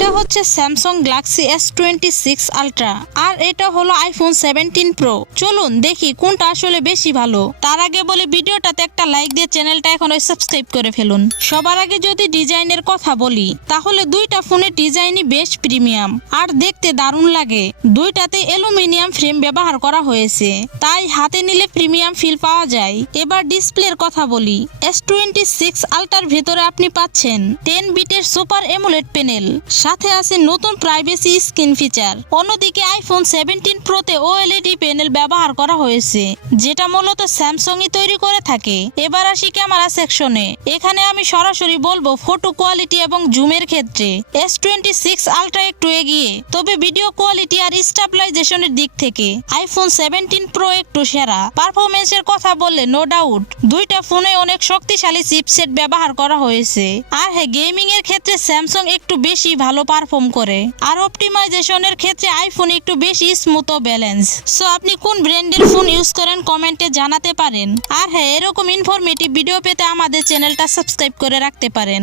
এটা হচ্ছে Samsung Galaxy S26 ultra আর এটা হলো আইফোন 17 প্রো। চলুন দেখি কোনটা আসলে বেশি ভালো। তার আগে বলি ভিডিওটাতে একটা লাইক দিয়ে চ্যানেলটা এখনই সাবস্ক্রাইব করে ফেলুন। সবার আগে যদি ডিজাইনের কথা বলি তাহলে দুইটা ফোনের ডিজাইনই বেশ প্রিমিয়াম আর দেখতে দারুণ লাগে। দুইটাতে অ্যালুমিনিয়াম ফ্রেম ব্যবহার করা হয়েছে, তাই হাতে নিলে প্রিমিয়াম ফিল পাওয়া যায়। এবার ডিসপ্লের কথা বলি, S26 আলট্রার ভেতরে আপনি পাচ্ছেন 10 বিটের সুপার অ্যামোলেড প্যানেল, সাথে আছে নতুন প্রাইভেসি স্ক্রিন ফিচার। অন্যদিকে আইফোন 17 প্রোতে OLED প্যানেল ব্যবহার করা হয়েছে, যেটা মূলত স্যামসাংই তৈরি করে থাকে। এবার আসি ক্যামেরা সেকশনে। এখানে আমি সরাসরি বলবো ফটো কোয়ালিটি এবং জুমের ক্ষেত্রে S26 আলট্রা একটু এগিয়ে, তবে ভিডিও কোয়ালিটি আর স্টেবিলাইজেশনের দিক থেকে আইফোন 17 প্রো একটু সেরা। পারফরমেন্সের কথা বললে নো ডাউট দুইটা ফোনে অনেক শক্তিশালী চিপসেট ব্যবহার করা হয়েছে। আর হ্যাঁ, গেমিং এর ক্ষেত্রে স্যামসাং একটু বেশি ভালো পারফর্ম করে, আর অপটিমাইজেশনের ক্ষেত্রে আইফোন একটু বেশি স্মুথ ও ব্যালেন্স। সো আপনি কোন ব্র্যান্ডের ফোন ইউজ করেন কমেন্টে জানাতে পারেন। আর হ্যাঁ, এরকম ইনফরমেটিভ ভিডিও পেতে আমাদের চ্যানেলটা সাবস্ক্রাইব করে রাখতে পারেন।